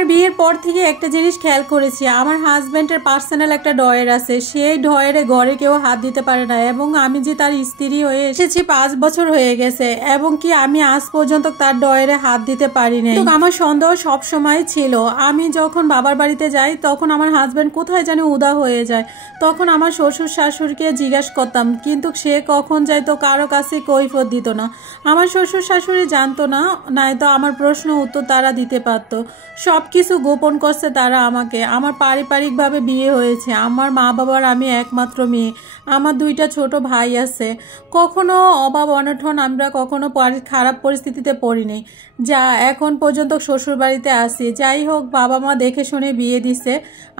আমার বিয়ের পর থেকে একটা জিনিস খেয়াল করেছি, আমার হাজবেন্ডের পার্সোনাল একটা ড্রয়ার আছে, সেই ড্রয়ারে ঘরে কেউ হাত দিতে পারে না। এবং আমি যে তার স্ত্রী হয়ে এসেছি 5 বছর হয়ে গেছে, এবং কি আমি আজ পর্যন্ত তার ড্রয়ারে হাত দিতে পারি না। কিন্তু আমার সন্দেহ সব সময় ছিল। আমি যখন বাবার বাড়িতে যাই তখন আমার হাজবেন্ড কোথায় জানি উদা হয়ে যায়, তখন আমার শ্বশুর শাশুড়িকে জিজ্ঞাসা করতাম, কিন্তু সে কখন যাইতো কারো কাছে কৈফিয়ত দিত না। আমার শ্বশুর শাশুড়ি জানতো না, নয়তো আমার প্রশ্ন উত্তর তারা দিতে পারতো। সবকিছু গোপন করছে তারা আমাকে। আমার পারিবারিকভাবে বিয়ে হয়েছে, আমার মা বাবার আমি একমাত্র মেয়ে, আমার 2টা ছোট ভাই আছে। কখনো অভাব অনটন আমরা কখনো খারাপ পরিস্থিতিতে পড়িনি, যা এখন পর্যন্ত শ্বশুর বাড়িতে আসি। যাই হোক, বাবা মা দেখে শুনে বিয়ে দিছে।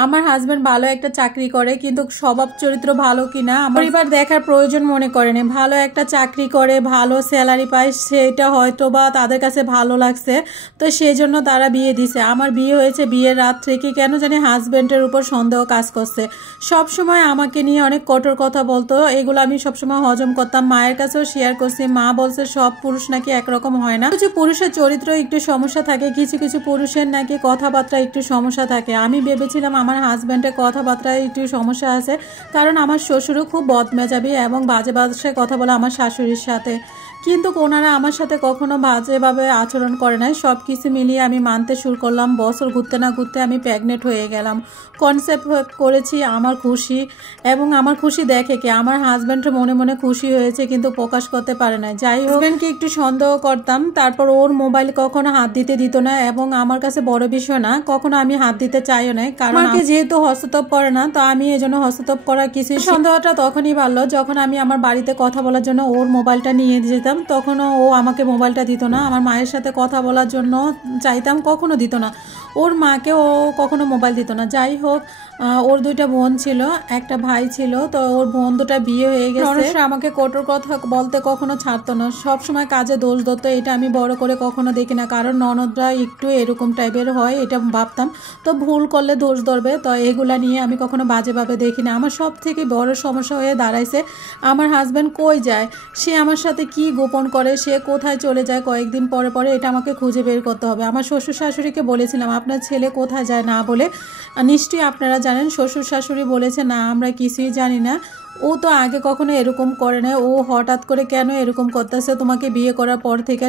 আমার হাজবেন্ড ভালো একটা চাকরি করে, কিন্তু স্বভাব চরিত্র ভালো কিনা আমার পরিবার দেখার প্রয়োজন মনে করেনি। ভালো একটা চাকরি করে, ভালো স্যালারি পায়, সেটা হয়তো বা তাদের কাছে ভালো লাগছে, তো সেই জন্য তারা বিয়ে দিছে। আমার বিয়ে হয়েছে, বিয়ের রাত থেকে কেন জানি হাজবেন্ডের উপর সন্দেহ কাজ করছে। সব সময় আমাকে নিয়ে অনেক কঠোর কথা বলতো, এগুলো আমি সবসময় হজম করতাম। মায়ের কাছেও শেয়ার করছি, মা বলছে সব পুরুষ নাকি একরকম হয় না, কিছু পুরুষের চরিত্র একটু সমস্যা থাকে, কিছু কিছু পুরুষের নাকি কথাবার্তা একটু সমস্যা থাকে। আমি ভেবেছিলাম আমার হাজবেন্ডের কথাবার্তায় একটু সমস্যা আছে, কারণ আমার শ্বশুরও খুব বদমেজাবি এবং বাজে ভাষায় কথা বলে আমার শাশুড়ির সাথে, কিন্তু ওনারা আমার সাথে কখনো বাজেভাবে আচরণ করে নাই। সব কিছু মিলিয়ে আমি মানতে শুরু করলাম। বছর ঘুরতে না ঘুরতে আমি প্রেগনেন্ট হয়ে গেলাম। কনসেপ্ট করেছি আমার খুশি, এবং আমার খুশি দেখে কি আমার হাজব্যান্ড মনে মনে খুশি হয়েছে, কিন্তু প্রকাশ করতে পারে না। যাই হোক, হাজব্যান্ডকে একটু সন্দেহ করতাম। তারপর ওর মোবাইল কখনো হাত দিতে দিত না, এবং আমার কাছে বড় বিষয় না, কখনো আমি হাত দিতে চাইও না, কারণ আমাকে যেহেতু হস্তক্ষেপ করে না, তো আমি এজন্য হস্তক্ষেপ করার কিছু। সন্দেহটা তখনই বাড়লো যখন আমি আমার বাড়িতে কথা বলার জন্য ওর মোবাইলটা নিয়ে যেতাম, তখনও ও আমাকে মোবাইলটা দিত না। আমার মায়ের সাথে কথা বলার জন্য চাইতাম, কখনো দিত না। ওর মাকে ও কখনো মোবাইল দিত না। যাই হোক, ওর 2টা বোন ছিল, একটা ভাই ছিল, তো ওর বোন 2টা বিয়ে হয়ে গেছে। মানুষ আমাকে কঠোর কথা বলতে কখনো ছাড়তো না, সব সময় কাজে দোষ ধরতো। এটা আমি বড় করে কখনো দেখি না, কারণ ননদরা একটু এরকম টাইপের হয়, এটা ভাবতাম। তো ভুল করলে দোষ ধরবে, তো এগুলা নিয়ে আমি কখনো বাজেভাবে দেখি না। আমার সব থেকে বড় সমস্যা হয়ে দাঁড়াইছে আমার হাজব্যান্ড কই যায়, সে আমার সাথে কি গোপন করে, সে কোথায় চলে যায় কয়েকদিন পরে পরে, এটা আমাকে খুঁজে বের করতে হবে। আমার শ্বশুর শাশুড়িকে বলেছিলাম আপনার ছেলে কোথায় যায় না বলে, নিশ্চয়ই আপনারা জানেন। শ্বশুর শাশুড়ি বলেছে না, আমরা কিছুই জানি না, ও তো আগে কখনো এরকম করে না, ও হঠাৎ করে কেন এরকম করতেছে, তোমাকে বিয়ে করার পর থেকে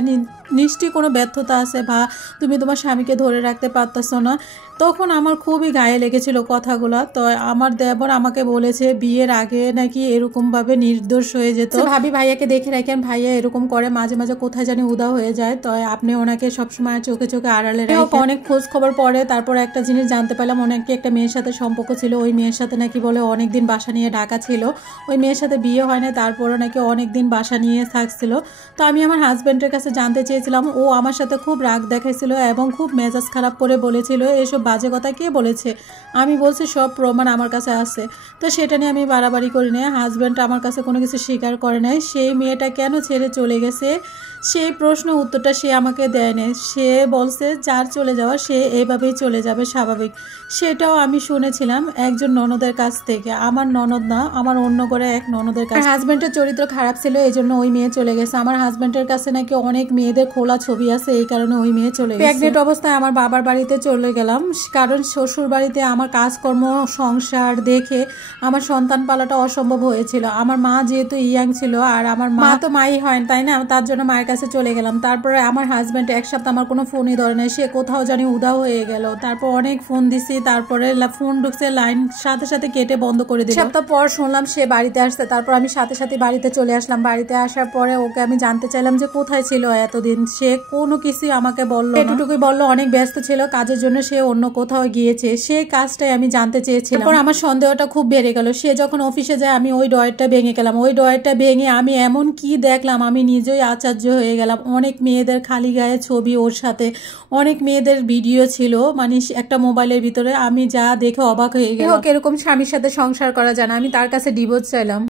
নিশ্চয়ই কোনো ব্যর্থতা আছে, বা তুমি তোমার স্বামীকে ধরে রাখতে পারতেছো না। তখন আমার খুবই গায়ে লেগেছিল কথাগুলো। তো আমার দেবর আমাকে বলেছে বিয়ের আগে নাকি এরকমভাবে নির্দোষ হয়ে যেত। ভাবি ভাইয়াকে দেখে রাখেন, ভাইয়া এরকম করে, মাঝে মাঝে কোথায় জানি উদা হয়ে যায়, তো আপনি ওনাকে সবসময় চোখে চোখে আড়ালে রাখেন। অনেক খোঁজ খবর পরে তারপর একটা জিনিস জানতে পারলাম, অনেকে একটা মেয়ের সাথে সম্পর্ক ছিল, ওই মেয়ের সাথে নাকি বলে অনেকদিন বাসা নিয়ে ঢাকা ছিল, ওই মেয়ের সাথে বিয়ে হয় না, তারপরও নাকি অনেকদিন বাসা নিয়ে থাকছিল। তো আমি আমার হাজব্যান্ডের কাছে জানতে চেয়েছিলাম, ও আমার সাথে খুব রাগ দেখাইছিল এবং খুব মেজাজ খারাপ করে বলেছিল এসব বাজে কথা কে বলেছে। আমি বলছি সব প্রমাণ আমার কাছে আছে। তো সেটা নিয়ে আমি বাড়াবাড়ি করি না। হাজব্যান্ড আমার কাছে কোনো কিছু স্বীকার করে নাই। সেই মেয়েটা কেন ছেড়ে চলে গেছে, সেই প্রশ্ন উত্তরটা সে আমাকে দেয় না। সে বলছে যার চলে যাওয়া সে এইভাবেই চলে যাবে, স্বাভাবিক। সেটাও আমি শুনেছিলাম একজন ননদের কাছ থেকে, আমার ননদ না, আমার অন্য করে এক ননদের কাছে। হাজব্যান্ডের চরিত্র খারাপ ছিল, এই জন্য ওই মেয়ে চলে গেছে। আমার হাজব্যান্ডের কাছে নাকি অনেক মেয়েদের খোলা ছবি আছে, এই কারণে ওই মেয়ে চলে গেছে। প্রেগনেন্ট অবস্থায় আমার বাবার বাড়িতে চলে গেলাম, কারণ শ্বশুর বাড়িতে আমার কাজকর্ম সংসার দেখে আমার সন্তান পালাটা অসম্ভব হয়েছিল। আমার মা যেহেতু ইয়াং ছিল, আর আমার মা তো মাই হয় তাই না, তার জন্য মায়ের কাছে চলে গেলাম। তারপরে আমার হাজব্যান্ড এক সপ্তাহ আমার কোনো ফোনই ধরে নাই, সে কোথাও জানি উদা হয়ে গেল। তারপর অনেক ফোন দিছি, তারপরে ফোন ঢুকছে, লাইন সাথে সাথে কেটে বন্ধ করে দিল। সপ্তাহ পর শুনলাম সে বাড়িতে আসছে, তারপর আমি সাথে সাথে বাড়িতে চলে আসলাম। বাড়িতে আসার পরে ওকে আমি জানতে চাইলাম যে কোথায় ছিল এতদিন, সে কোনো কিছু আমাকে বললো, এটুকুই বললো অনেক ব্যস্ত ছিল কাজের জন্য, সে অন্য কোথাও গিয়েছে। সেই কাজটাই আমি জানতে চেয়েছিলাম। তারপর আমার সন্দেহটা খুব বেড়ে গেল। সে যখন অফিসে যায় আমি ওই ড্রয়ারটা ভেঙে গেলাম, ওই ড্রয়ারটা ভেঙে আমি এমন কি দেখলাম, আমি নিজেই আশ্চর্য হয়ে গেলাম। অনেক মেয়েদের খালি গায়ে ছবি, ওর সাথে অনেক মেয়েদের ভিডিও ছিল, মানে একটা মোবাইলের ভিতরে। আমি যা দেখে অবাক হয়ে গেলাম। এরকম স্বামীর সাথে সংসার করা যায় না। আমি তার কাছে ডিভোর্স চাইলাম।